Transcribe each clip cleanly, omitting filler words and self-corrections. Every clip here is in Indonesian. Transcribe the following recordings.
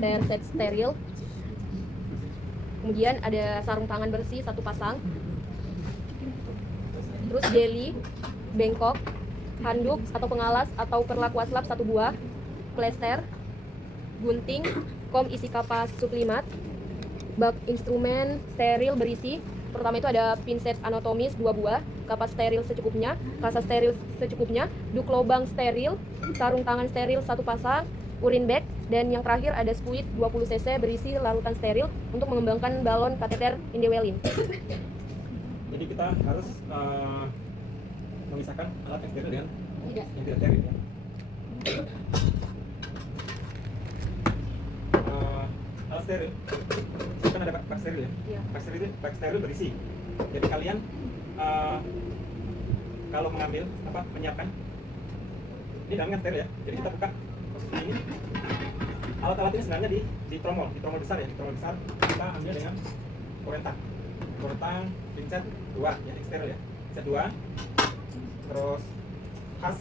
set steril. Kemudian ada sarung tangan bersih 1 pasang. Terus jeli, bengkok, handuk atau pengalas atau perlak waslap 1 buah, plester, gunting, kom isi kapas sublimat, bak instrumen steril berisi. Pertama itu ada pinset anatomis 2 buah, kapas steril secukupnya, kasa steril secukupnya, duk lobang steril, sarung tangan steril 1 pasang, urin bag, dan yang terakhir ada spuit 20 cc berisi larutan steril untuk mengembangkan balon kateter indwelin. Jadi kita harus memisahkan alat yang steril dengan Tidak. yang tidak steril ya. Alat steril, kan ada bak steril ya. Iya. Bak steril berisi. Jadi kalian kalau mengambil menyiapkan ini dalamnya steril ya. Jadi kita buka posisi ini. Alat-alat ini sebenarnya di tromol besar ya. Di tromol besar kita ambil dengan korentang, pincet 2 ya, yang steril ya. Pincet 2. Terus khas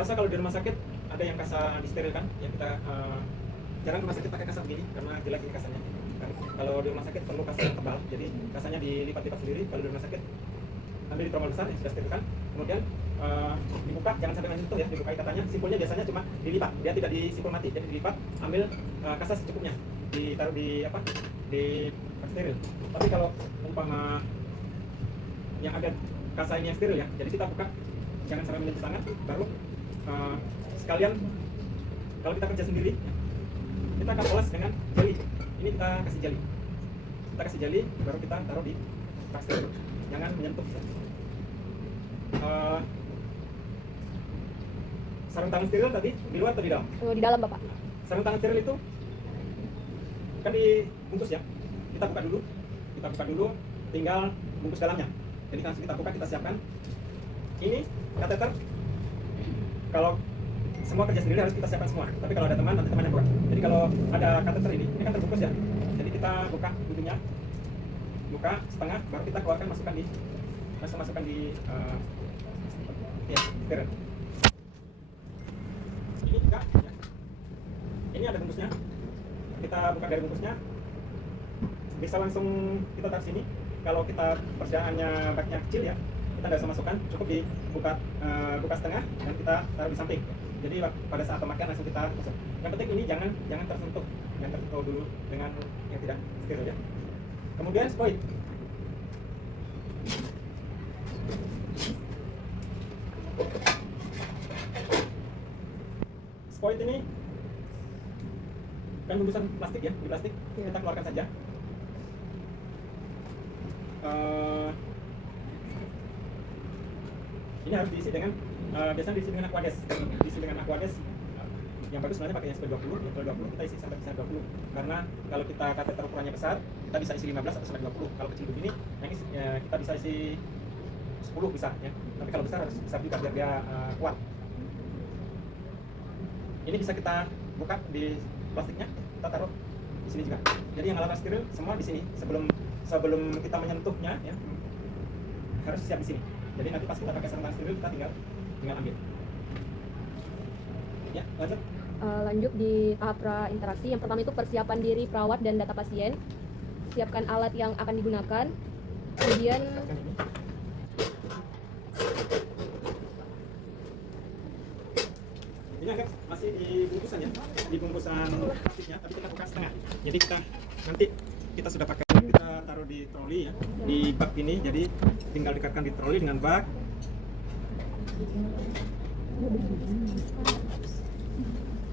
kasa kalau di rumah sakit ada yang kasa disterilkan yang kita jarang rumah sakit pakai kasa begini karena jelek ini kasanya. Kalau di rumah sakit perlu kasa yang tebal, jadi kasanya dilipat-lipat sendiri. Kalau di rumah sakit ambil di tromol besar yang sudah sterilkan, kemudian dibuka, jangan sampai menyentuh ya, dibuka ikatannya. Simpulnya biasanya cuma dilipat, dia tidak disimpul mati, jadi dilipat, ambil kasa secukupnya, ditaruh di bak steril. Tapi kalau umpama yang ada kasa ini yang steril ya, jadi kita buka, jangan sampai menyentuh tangan, baru sekalian kalau kita kerja sendiri, kita akan oles dengan jeli. Ini kita kasih jeli, baru kita taruh di bak steril, jangan menyentuh. Sarung tangan steril tadi di luar atau di dalam? Di dalam, Bapak. Sarung tangan steril itu kan dibungkus ya. Kita buka dulu, tinggal bungkus dalamnya. Jadi langsung kita buka, kita siapkan. Ini kateter. Kalau semua kerja sendiri harus kita siapkan semua. Tapi kalau ada teman, nanti temannya buka. Jadi kalau ada kateter ini kan terbungkus ya. Jadi kita buka ujungnya, buka setengah, baru kita keluarkan, masukkan di steril. Ini juga ya. Ini ada bungkusnya. Kita buka dari bungkusnya. Bisa langsung kita taruh sini. Kalau kita persiapannya baknya kecil ya, kita nggak usah masukkan, cukup dibuka setengah dan kita taruh di samping. Jadi pada saat pemakaian langsung kita masuk. Yang penting ini jangan tersentuh dulu dengan yang tidak steril ya. Kemudian spuit. Spuit ini kan bungkusan plastik ya, di plastik kita keluarkan saja. Ini harus diisi dengan biasanya diisi dengan aquades. Yang bagus sebenarnya pakai yang SP20, yang SP20 kita isi sampai besar 20. Karena kalau kita kateter ukurannya besar, kita bisa isi 15 atau sampai 20. Kalau kecil begini, yang isi, kita bisa isi 10 bisa ya. Tapi kalau besar harus besar juga biar dia kuat. Ini bisa kita buka di plastiknya, kita taruh di sini juga. Jadi yang alat steril semua di sini sebelum kita menyentuhnya ya, harus siap di sini. Jadi nanti pas kita pakai sarung tangan steril, kita tinggal ambil. Ya, lanjut. Lanjut di tahap prainteraksi. Yang pertama itu persiapan diri perawat dan data pasien. Siapkan alat yang akan digunakan. Kemudian ini agak masih di bungkusan ya, di bungkusan plastiknya, tapi kita buka setengah. Jadi nanti kita sudah pakai, kita taruh di troli ya, di bak ini. Jadi tinggal dekatkan di troli dengan bak.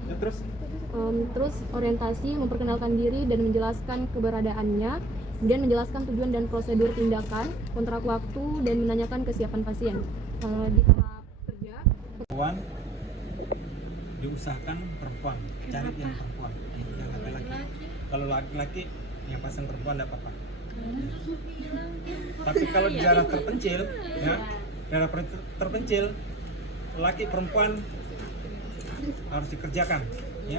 Ya, terus orientasi, memperkenalkan diri dan menjelaskan keberadaannya, kemudian menjelaskan tujuan dan prosedur tindakan, kontrak waktu, dan menanyakan kesiapan pasien. Di tahap kerja, diusahakan perempuan, cari yang perempuan, yang laki-laki. Kalau laki-laki yang pasien perempuan tidak apa-apa. Tapi kalau di daerah terpencil, ya, daerah terpencil, laki perempuan harus dikerjakan, ya.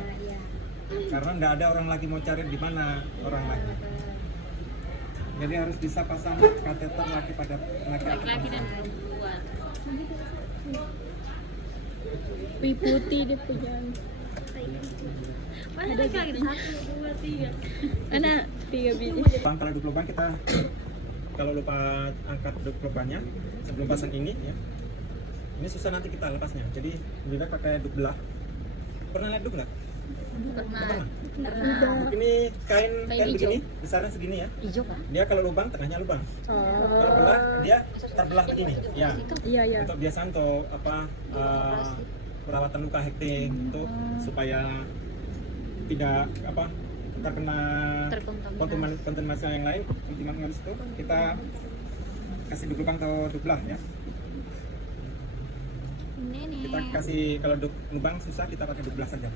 Karena tidak ada orang lagi mau cari di mana orang lagi. Jadi harus bisa pasang kateter laki pada Laki-laki dan perempuan. Wih putih dia pegang. Mana laki-laki? 1, 2, 3. Mana 3 biji. Kalau duk lubang kita kalau lupa angkat duk lubangnya sebelum pasang ini ya. Ini susah nanti kita lepasnya. Jadi lebih baik pakai duk belah. Pernah lihat duk nggak? Pernah. Duk ini kain Kain hijau. begini, besarnya segini ya. Hijau kan? Dia kalau lubang tengahnya lubang. Kalau belah dia terbelah begini. Ya. Iya iya. Untuk biasa untuk apa perawatan luka hektik itu supaya tidak apa terkena Terkontaminasi. kontaminasi yang lain. Kontaminasi itu kita kasih duk lubang atau duk belah ya. Ini nih. Kita kasih kalau duk lubang susah kita pakai duk belah saja.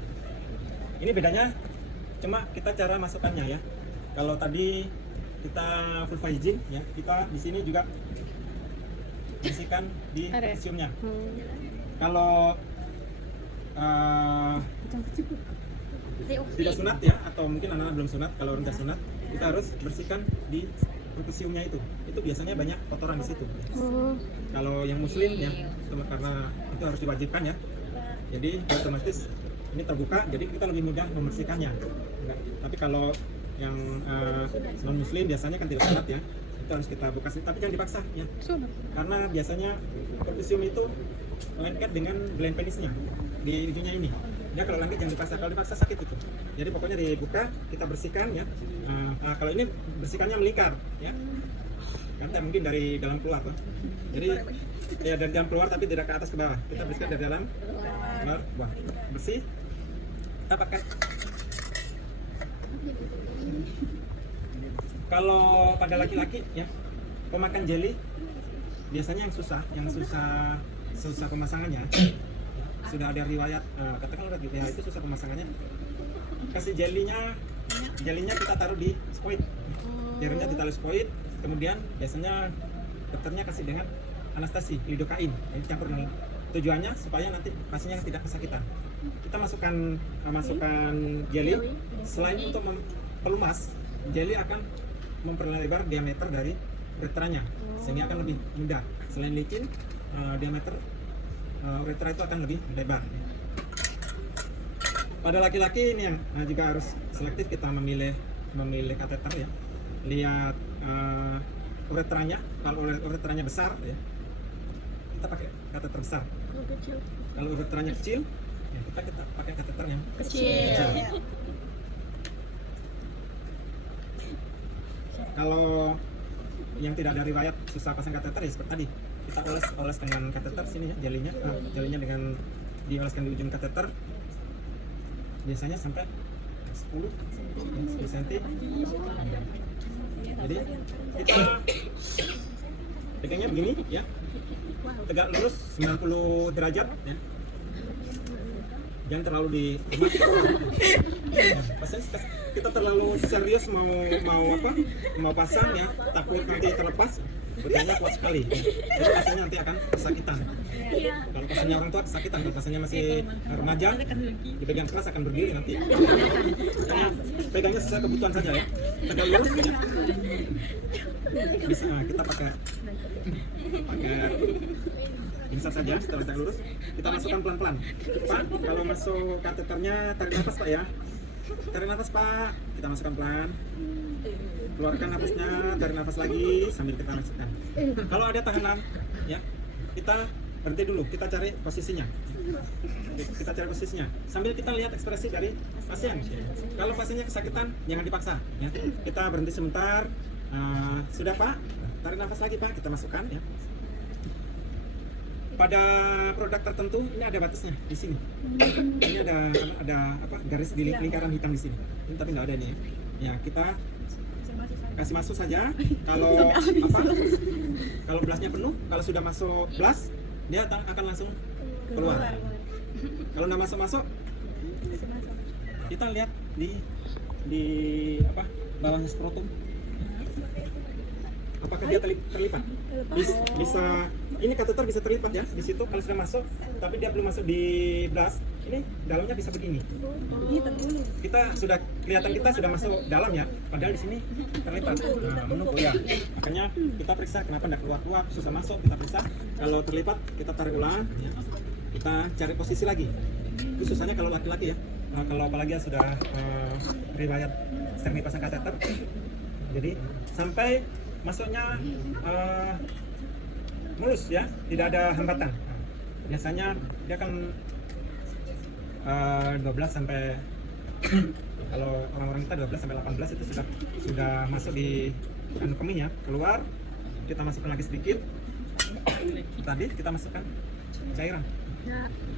Ini bedanya cuma kita cara masukkannya ya. Kalau tadi kita vulva hygiene ya, kita di sini juga bersihkan di Area. isiumnya. Kalau tidak sunat ya, atau mungkin anak-anak belum sunat, kalau udah sunat kita harus bersihkan di perkusiumnya itu biasanya banyak kotoran di situ. Kalau yang muslim ya, karena itu harus diwajibkan ya, jadi otomatis ini terbuka, jadi kita lebih mudah membersihkannya. Tapi kalau yang non muslim biasanya kan tidak sunat ya, itu harus kita buka, tapi jangan dipaksa ya, karena biasanya perkusium itu lengket dengan gland penisnya di ujungnya ini. Ya kalau lengket jangan dipaksa, kalau dipaksa sakit itu. Jadi pokoknya dibuka, kita bersihkan ya. Kalau ini bersihkannya melingkar ya, karena mungkin dari dalam keluar tuh. Jadi ya dari dalam keluar tapi tidak ke atas ke bawah. Kita bersihkan dari dalam keluar, wah bersih. Kita pakai. Kalau pada laki-laki ya pemakan jelly biasanya yang susah pemasangannya. Sudah ada riwayat, katakan udah gitu ya, itu susah pemasangannya. Kasih jelinya kita taruh di spoit, jarinya ditaruh spoit, kemudian biasanya dokternya kasih dengan anestesi, lidokain, ini campur dengan tujuannya supaya nanti pasiennya tidak kesakitan. Kita masukkan jeli, selain untuk pelumas, jeli akan memperlebar diameter dari uretranya, sehingga akan lebih mudah. Selain licin, diameter uretra itu akan lebih lebar. Pada laki-laki ini yang juga harus selektif, kita memilih kateter ya. Lihat uretranya, kalau uretranya besar ya, kita pakai kateter besar. Kalau uretranya kecil, ya kita pakai kateter yang Kecil. Kalau yang tidak ada riwayat susah pasang kateter ya seperti tadi, kita oles dengan kateter sini ya, jelinya dengan dioleskan di ujung kateter, biasanya sampai 10 cm. Jadi kita pegangnya begini ya, tegak lurus 90 derajat ya. Jangan terlalu di kita terlalu serius mau pasang ya, takut nanti terlepas, betulnya kuat sekali ya. Jadi pasangnya nanti akan kesakitan. Kalau pasangnya orang tua kesakitan, kalau pasangnya masih remaja dipegang keras akan berdiri nanti. Makanya pegangnya sesuai kebutuhan saja ya, tegak lurus ya. Bisa kita pakai insert saja. Setelah tegak lurus kita masukkan pelan-pelan. Pak, kalau masuk kateternya tarik nafas Pak ya, tarik nafas Pak, kita masukkan pelan, keluarkan nafasnya, tarik nafas lagi sambil kita masukkan. Kalau ada tahanan ya, kita berhenti dulu, kita cari posisinya, sambil kita lihat ekspresi dari pasien. Kalau pasiennya kesakitan jangan dipaksa ya, kita berhenti sebentar. Sudah Pak, tarik nafas lagi Pak, kita masukkan ya. Pada produk tertentu ini ada batasnya di sini. Ini ada apa, garis di lingkaran hitam di sini. Ini tapi nggak ada nih. Ya kita kasih masuk saja. Kalau kalau belasnya penuh, kalau sudah masuk belas dia akan langsung keluar. Kalau nggak masuk, kita lihat di apa, bawahnya skrotum. Apakah dia terlipat? Bisa, ini kateter bisa terlipat ya di situ kalau sudah masuk, tapi dia belum masuk di belas. Ini dalamnya bisa begini. Kita sudah kelihatan kita sudah masuk dalam ya, padahal di sini terlipat menumpuk ya. Makanya kita periksa kenapa tidak keluar-keluar, susah masuk, kita periksa. Kalau terlipat kita tarik ulang, ya. Kita cari posisi lagi. Itu susahnya kalau laki-laki ya. Kalau apalagi yang sudah riwayat sering dipasang kateter, jadi sampai masuknya mulus ya, tidak ada hambatan. Biasanya dia kan 12 sampai kalau orang-orang kita 12 sampai 18 itu sudah masuk di anu kemihnya, keluar kita masukkan lagi sedikit. Tadi kita masukkan cairan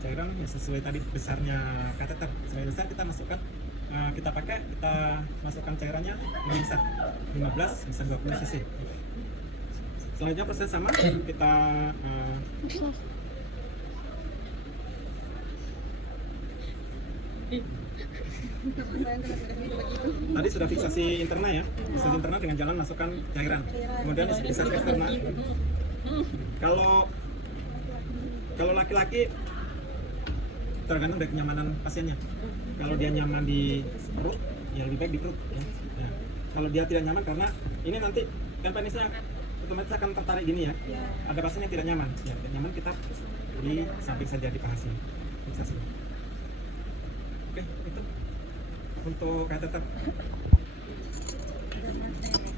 yang sesuai tadi besarnya kateter, sesuai besar kita masukkan, kita masukkan cairannya lebih besar, 15 bisa 20 cc. Selanjutnya proses sama, kita tadi sudah fiksasi internal ya, fiksasi internal dengan jalan masukkan cairan, kemudian fiksasi eksternal. Kalau laki-laki tergantung dari kenyamanan pasiennya. Kalau dia nyaman di perut, ya lebih baik di perut ya. Nah, kalau dia tidak nyaman, karena ini nanti kan penisnya otomatis akan tertarik gini ya. Ada pasien yang tidak nyaman, ya tidak nyaman kita di samping saja di paha sini. Fiksasi. Oke, itu untuk kateter.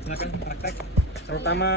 Silakan praktek, terutama